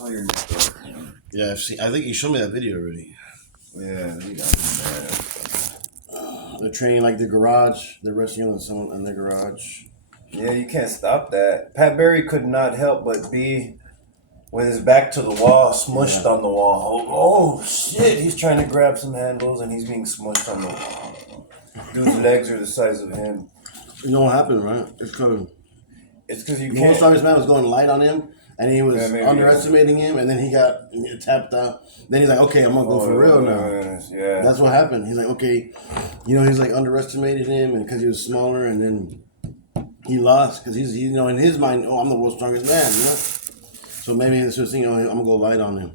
Oh, you're not. Yeah, I've seen. I think you showed me that video already. Yeah, you got They're training like the garage. They're wrestling on someone in their garage. Yeah, you can't stop that. Pat Barry could not help but be with his back to the wall, smushed on the wall. Oh shit! He's trying to grab some handles and he's being smushed on the wall. Dude's legs are the size of him. You know what happened, right? It's coming. It's because you The can't. most strongest man was going light on him, and he was underestimating him, and then he got tapped out. Then he's like, "Okay, I'm gonna go for real now." Yeah, That's what happened. He's like, "Okay," he's like underestimated him, and because he was smaller, and then he lost because he's in his mind, "Oh, I'm the world's strongest man," So maybe it's just I'm gonna go light on him.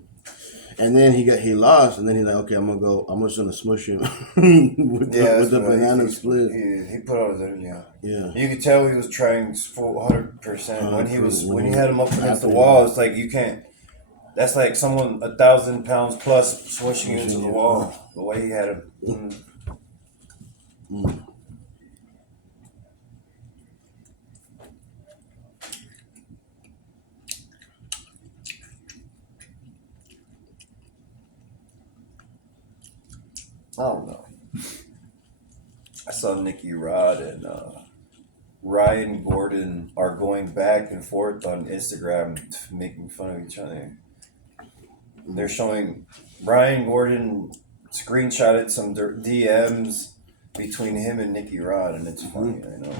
And then he lost, and then he's like, okay, I'm just gonna smush him with the banana split. He put all his energy out. Yeah, you could tell he was trying full 100%. When he had him up against the wall, it's like you can't. That's like someone 1,000 pounds plus swishing you into the wall. The way he had him. I don't know. I saw Nicky Rod and Ryan Gordon are going back and forth on Instagram making fun of each other. They're showing Ryan Gordon screenshotted some DMs between him and Nicky Rod, and it's funny. I know.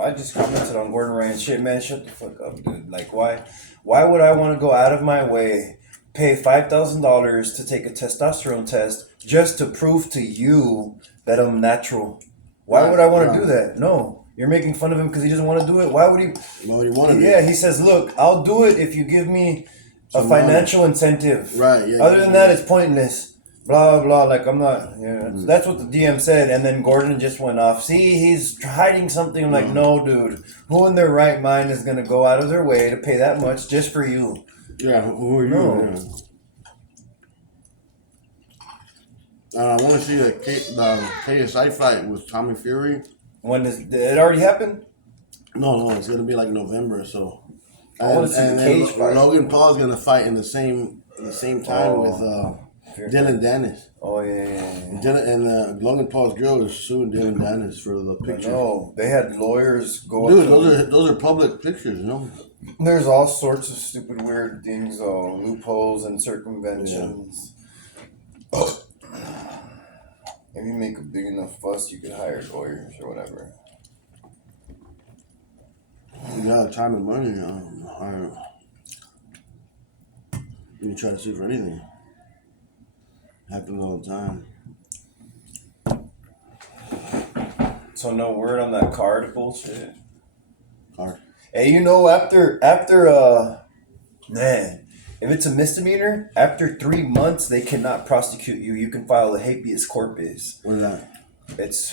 I just commented on Gordon Ryan shit, man. Shut the fuck up, dude. Like, why would I want to go out of my way, pay $5,000 to take a testosterone test just to prove to you that I'm natural? Why would I want to do that? No, you're making fun of him because he doesn't want to do it. Why would he? Why would he want to? Yeah, he says, "Look, I'll do it if you give me a financial incentive." Right. Yeah. Other than that, it's pointless. Blah blah. Like I'm not. Yeah, that's what the DM said, and then Gordon just went off. See, he's hiding something. I'm like, no, dude. Who in their right mind is gonna go out of their way to pay that much just for you? Yeah. Who are you? No. I want to see the KSI fight with Tommy Fury. When it already happened? No, it's gonna be like November. So I want to see the cage fight. Logan Paul's gonna fight in the same time with Dylan Dennis. Oh yeah. And Logan Paul's girl is suing Dylan Dennis for the picture. No, they had lawyers go. Dude, those are public pictures, There's all sorts of stupid, weird things, loopholes and circumventions. Yeah. If you make a big enough fuss, you could hire lawyers or whatever. You got time and money, you can try to sue for anything. Happens all the time. So no word on that card bullshit. Card. Hey, man, if it's a misdemeanor, after 3 months they cannot prosecute you. You can file a habeas corpus. What is that? It's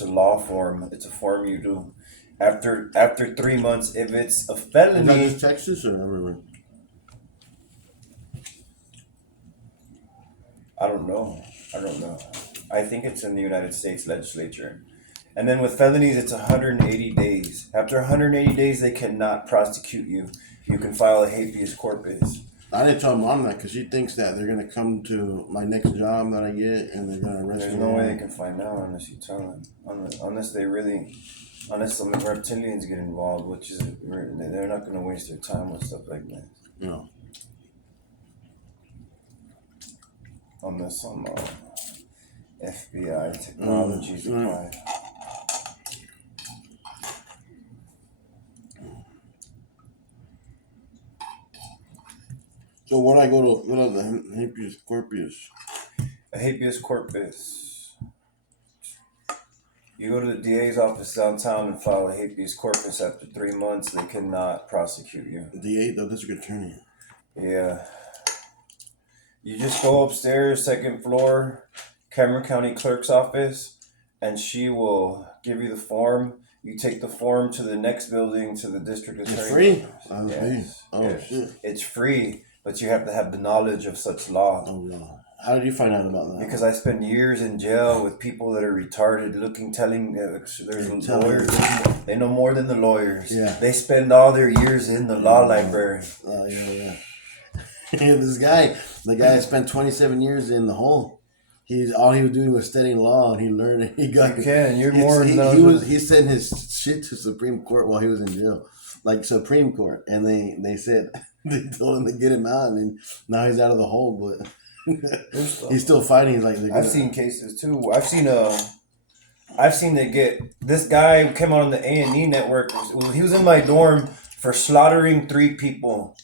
a law form. It's a form you do. After 3 months, if it's a felony. Is that just Texas or everywhere? I don't know. I think it's in the United States legislature. And then with felonies, it's 180 days. After 180 days, they cannot prosecute you. You can file a habeas corpus. I didn't tell mom that because she thinks that they're going to come to my next job that I get and they're going to arrest me. There's no way they can find out unless you tell them. Unless some reptilians get involved, which is, they're not going to waste their time with stuff like that. No. Unless some FBI technology is applied. So what I go to, what are the habeas corpus? A habeas corpus. You go to the DA's office downtown and file a habeas corpus. After 3 months, they cannot prosecute you. DA, the district attorney. Yeah. You just go upstairs, second floor, Cameron County Clerk's office, and she will give you the form. You take the form to the next building to the district attorney. It's free? Yes. Oh, yes. Shit. It's free, but you have to have the knowledge of such law. Oh, no. How did you find out about that? Because I spent years in jail with people that are retarded, telling there's lawyers. They know more than the lawyers. Yeah. They spend all their years in the law library. Oh yeah. This guy, the guy spent 27 years in the hole. All he was doing was studying law, and he learned it. He got. He sent his shit to Supreme Court while he was in jail, like Supreme Court, and they said they told him to get him out, and now he's out of the hole, but he's still fighting. He's like, I've seen cases too. I've seen they get this guy who came out on the A&E network. He was in my dorm for slaughtering 3 people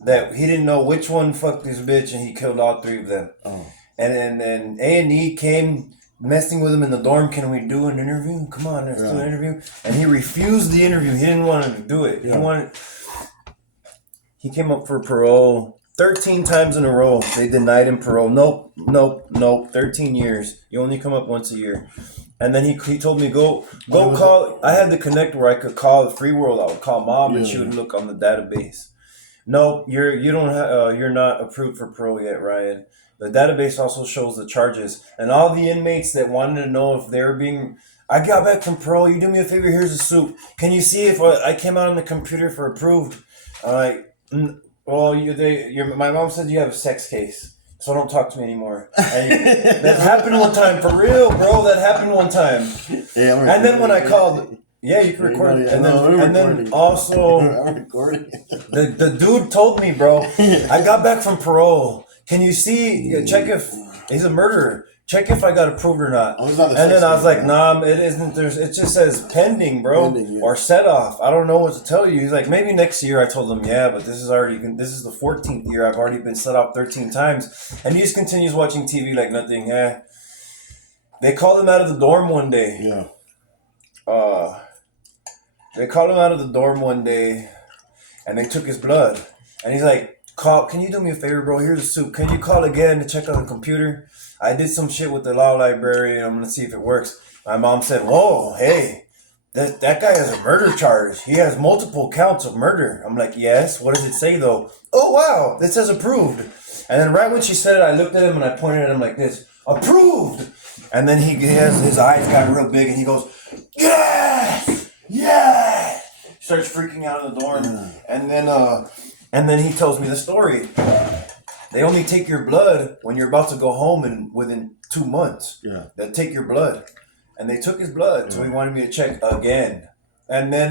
that he didn't know which one fucked his bitch, and he killed all 3 of them. Oh. And then A&E came messing with him in the dorm. Can we do an interview? Come on, let's do an interview. And he refused the interview. He didn't want to do it. Yeah. He came up for parole 13 times in a row. They denied him parole. Nope. 13 years. You only come up once a year. And then he told me, go call. I had the connect where I could call the Free World. I would call Mom, and she would look on the database. No, you're not approved for parole yet, Ryan. The database also shows the charges, and all the inmates that wanted to know if they were being. I got back from parole. You do me a favor. Here's a soup. Can you see if I came out on the computer for approved? Well, my mom said you have a sex case, so don't talk to me anymore. And that happened one time, for real, bro. That happened one time. Yeah, and then when I called. Yeah, you can record it. And then also, I'm recording. the dude told me, bro, I got back from parole. Can you check if he's a murderer? Check if I got approved or not. And then I was like, nah, it isn't. It just says pending, bro, or set off. I don't know what to tell you. He's like, maybe next year. I told him, yeah, but this is the 14th year. I've already been set off 13 times. And he just continues watching TV like nothing. They called him out of the dorm one day. Yeah. They called him out of the dorm one day, and they took his blood. And he's like, can you do me a favor, bro? Here's a soup. Can you call again to check on the computer? I did some shit with the law library, and I'm going to see if it works. My mom said, whoa, hey, that guy has a murder charge. He has multiple counts of murder. I'm like, yes. What does it say, though? Oh, wow, it says approved. And then right when she said it, I looked at him, and I pointed at him like this, approved. And then his eyes got real big, and he goes, yes, yes. He starts freaking out in the dorm. And then he tells me the story. They only take your blood when you're about to go home and within 2 months. Yeah. They'll take your blood. And they took his blood, so he wanted me to check again. And then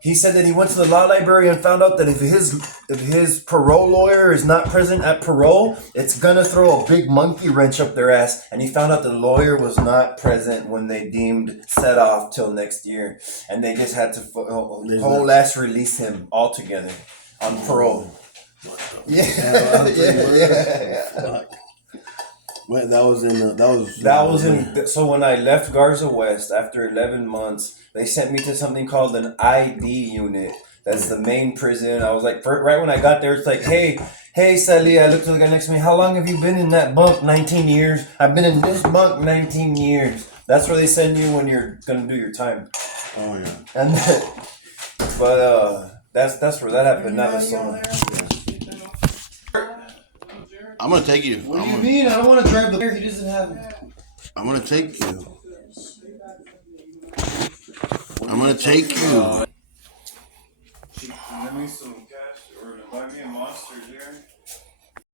he said that he went to the law library and found out that if his parole lawyer is not present at parole, it's gonna throw a big monkey wrench up their ass. And he found out the lawyer was not present when they deemed set off till next year, and they just had to whole ass release him altogether on parole. Yeah. Wait, that was in. So when I left Garza West after 11 months, they sent me to something called an ID unit. That's the main prison. I was like, right when I got there, it's like, hey, Sally. I looked at the guy next to me. How long have you been in that bunk? 19 years. I've been in this bunk 19 years. That's where they send you when you're gonna do your time. Oh yeah. And then, that's where that happened. Not this summer. I'm gonna take you. What do you mean? I don't want to drive the car. He doesn't have it. I'm gonna take you. I'm gonna take you. Give me some cash or buy me a Monster, Jared.